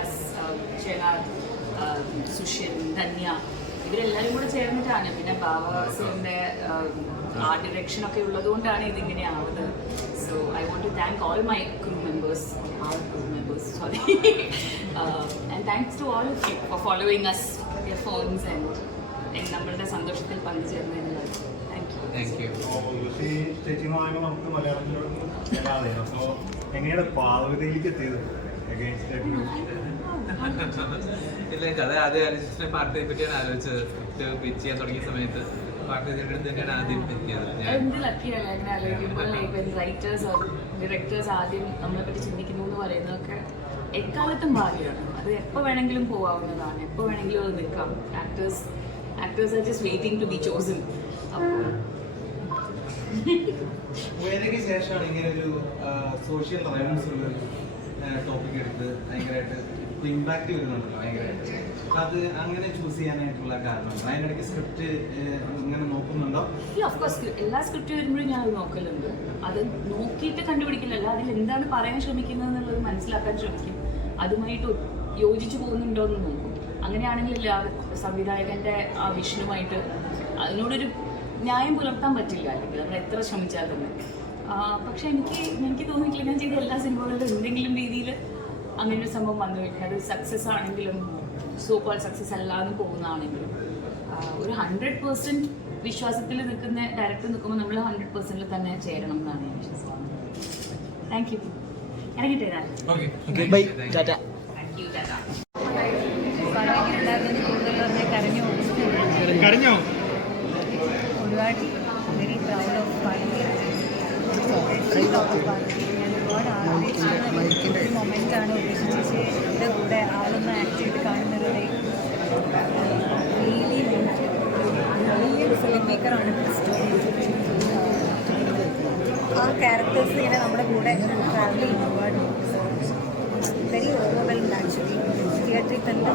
ശ്രീനിവാസ്, ജയനാഥ്, സുഷ്യൻ, ധന്യ, ഇവരെല്ലാവരും കൂടെ ചേർന്നിട്ടാണ്. പിന്നെ ബാബാസിന്റെ ആർട്ട് ഡിറക്ഷൻ ഒക്കെ ഉള്ളതുകൊണ്ടാണ് ഇതിങ്ങനെ ആവുന്നത്. So I want to thank all my crew members, sorry, and thanks to all of you for following us your fans and നമ്മളുടെ സന്തോഷത്തിൽ പങ്കുചേർന്നതിനുള്ള താങ്ക് യു. നമുക്ക് മലയാളത്തിലോട് അപ്പോൾ എങ്ങനെയാണ് പാർവതിയിലേക്ക് എത്തിയത്? ഇല്ല, കഥ ആദ്യം ആലോചിച്ച പാർട്ടിയെ പറ്റിയാണ് ആലോചിച്ചത്. സ്ക്രിപ്റ്റ് പിച്ച് ചെയ്യാൻ തുടങ്ങിയ സമയത്ത് പാർട്ടി തന്നെയാണ് ആദ്യം എത്തിയത്. റൈറ്റേഴ്സ് ഡയറക്ടേഴ്സ് ആദ്യം നമ്മളെ പറ്റി ചിന്തിക്കുന്നു എന്ന് പറയുന്നതൊക്കെ എക്കാലത്തും ഭാഗ്യമാണ്. അത് എപ്പോൾ വേണമെങ്കിലും പോകാവുന്നതാണ്, എപ്പോൾ വേണമെങ്കിലും അത് നിൽക്കാം. Actors are just waiting to be chosen. അപ്പോൾ വേദയ്ക്ക് ശേഷമാണ് ഇങ്ങനെ ഒരു സോഷ്യൽ റെലവൻസ് ഉള്ള ടോപ്പിക് എടുത്ത് ഭയങ്കരമായിട്ട് ഇമ്പാക്റ്റ് വരുന്നുണ്ടല്ലോ ഭയങ്കരമായിട്ട്. അത് അങ്ങനെ ചൂസ് ചെയ്യാനായിട്ടുള്ള കാരണം അതിനിടയ്ക്ക് സ്ക്രിപ്റ്റ് ഇങ്ങനെ നോക്കുന്നുണ്ടോ? ഓഫ്കോഴ്സ് എല്ലാ സ്ക്രിപ്റ്റ് വരുമ്പോഴും ഞാൻ അത് നോക്കലുണ്ട്. അത് നോക്കിയിട്ട് കണ്ടുപിടിക്കില്ലല്ല, അതിൽ എന്താണ് പറയാൻ ശ്രമിക്കുന്നത് എന്നുള്ളത് മനസ്സിലാക്കാൻ ശ്രമിക്കും. അതുമായിട്ട് യോജിച്ചു പോകുന്നുണ്ടോ എന്ന് നോക്കും. അങ്ങനെയാണെങ്കിൽ സംവിധായകൻ്റെ ആ വിഷനുമായിട്ട് അതിനോടൊരു ന്യായം പുലർത്താൻ പറ്റില്ല, അല്ലെങ്കിൽ നമ്മൾ എത്ര ശ്രമിച്ചാൽ തന്നെ. പക്ഷെ എനിക്ക് തോന്നിയിട്ടില്ല ഞാൻ ചെയ്ത എല്ലാ സിനിമകളിലും എന്തെങ്കിലും രീതിയിൽ അങ്ങനെ ഒരു സംഭവം വന്നു കഴിഞ്ഞാൽ അത് സക്സസ് ആണെങ്കിലും സോ കോൾ സക്സസ് അല്ലാതെ പോകുന്നതാണെങ്കിലും ഒരു 100% വിശ്വാസത്തിൽ നിൽക്കുന്ന ഡയറക്ടർ നിൽക്കുമ്പോൾ നമ്മൾ 100% തന്നെ ചേരണം എന്നാണ് ഞാൻ വിശ്വസിക്കുന്നത്. Thank you. ഇറങ്ങിട്ടേ താങ്ക് യു. കരഞ്ഞോ? ഒരുപാട് വെരി പ്രൗഡ് ഓഫ് പാർട്ടി. ഞാൻ ഒരുപാട് ആഗ്രഹിച്ചിരുന്ന ഒരു മൊമെൻ്റാണ് ചേച്ചിയുടെ കൂടെ ആളൊന്ന് ആക്ട് ചെയ്ത് കാണുന്നത്. റിയലി വലിയൊരു ഫിലിം മേക്കറാണ് ക്രിസ്റ്റോ. ആ ക്യാരക്ടേഴ്സ് ഇങ്ങനെ നമ്മുടെ കൂടെ ട്രാവൽ ചെയ്യുന്ന ഒരുപാട് വെരി ഓവർവെൽഡ് ആക്ച്വലി. തിയേറ്ററിൽ തന്നെ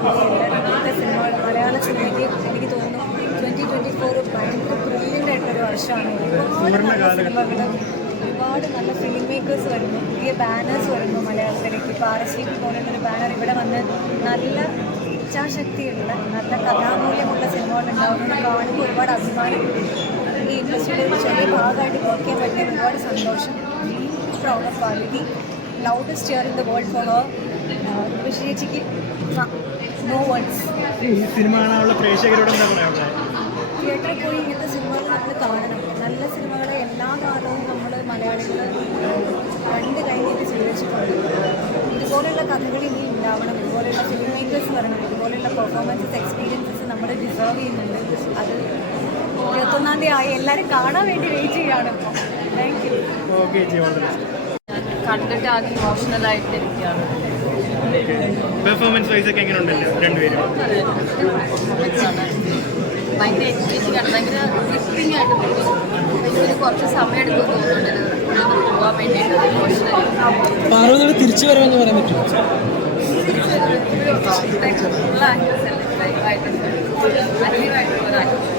എല്ലാ സിനിമകൾ മലയാള സിനിമയ്ക്ക് എനിക്ക് തോന്നുന്നു 2024 ഭയങ്കര ബ്രില്യൻ്റ് ആയിട്ടൊരു വർഷമാണ്. ഒരുപാട് നല്ല സിനിമകൾ, ഒരുപാട് നല്ല ഫിലിം മേക്കേഴ്സ് വരുന്നു, പുതിയ ബാനേഴ്സ് വരുന്നു മലയാളത്തിലേക്ക്. ഇപ്പോൾ RSVP പോലുള്ളൊരു ബാനർ ഇവിടെ വന്ന് നല്ല ഇച്ഛാശക്തിയുള്ള നല്ല കഥാമൂല്യമുള്ള സിനിമകൾ ഉണ്ടാവുന്നത് കാണുമ്പോൾ ഒരുപാട് അഭിമാനം. ഈ ഇൻഡസ്ട്രിയുടെ ഒരു ചെറിയ ഭാഗമായിട്ട് വർക്ക് ചെയ്യാൻ പറ്റിയ ഒരുപാട് സന്തോഷം. Proud of quality. Loudest chair in the world for her. ചേച്ചിക്ക് നോ വേർഡ്സ്. ഈ സിനിമ കാണാനുള്ള പ്രേക്ഷകരോട് എന്താ പറയാ? തിയേറ്ററിൽ പോയി ഇങ്ങനത്തെ സിനിമകൾ നമ്മൾ കാണണം. നല്ല സിനിമകളെ എല്ലാ കാലവും നമ്മൾ മലയാളികൾ കണ്ട് കഴിഞ്ഞിട്ട് സ്വീകരിച്ചിട്ടുണ്ട്. ഇതുപോലെയുള്ള കഥകൾ ഇനി ഉണ്ടാവണം, ഇതുപോലെയുള്ള ഫിലിം മേക്കേഴ്സ് വരണം, ഇതുപോലെയുള്ള പെർഫോമൻസസ് എക്സ്പീരിയൻസസ് നമ്മൾ ഡിസേർവ് ചെയ്യുന്നുണ്ട്. അത് 21-ാം തീയതി ആയി എല്ലാവരും കാണാൻ വേണ്ടി വെയിറ്റ് ചെയ്യുകയാണ് ഇപ്പോൾ. Thank you. കണ്ടിട്ട് ആകെ ഇമോഷണലായിട്ടിരിക്കുകയാണ്. പെർഫോമൻസ് വൈസ് ഒക്കെ എങ്ങനെ ഉണ്ടല്ലോ രണ്ടുപേരും? ഭയങ്കര എൻഗേജിങ് ആണ്, ഭയങ്കര ഗ്രിപ്പിംഗ് ആയിട്ട് തോന്നും. ഇതിന് കുറച്ച് സമയം എടുക്കും തോന്നുന്നുണ്ട് പോകാൻ വേണ്ടിയിട്ട്. പാർവതിയുടെ തിരിച്ചു വരവെന്ന് പറയാൻ പറ്റും. ആക്ടേഴ്സ് അല്ലേ ലൈവായിട്ടുണ്ട്, അലീവായിട്ടുള്ള ആക്ടേഴ്സ്.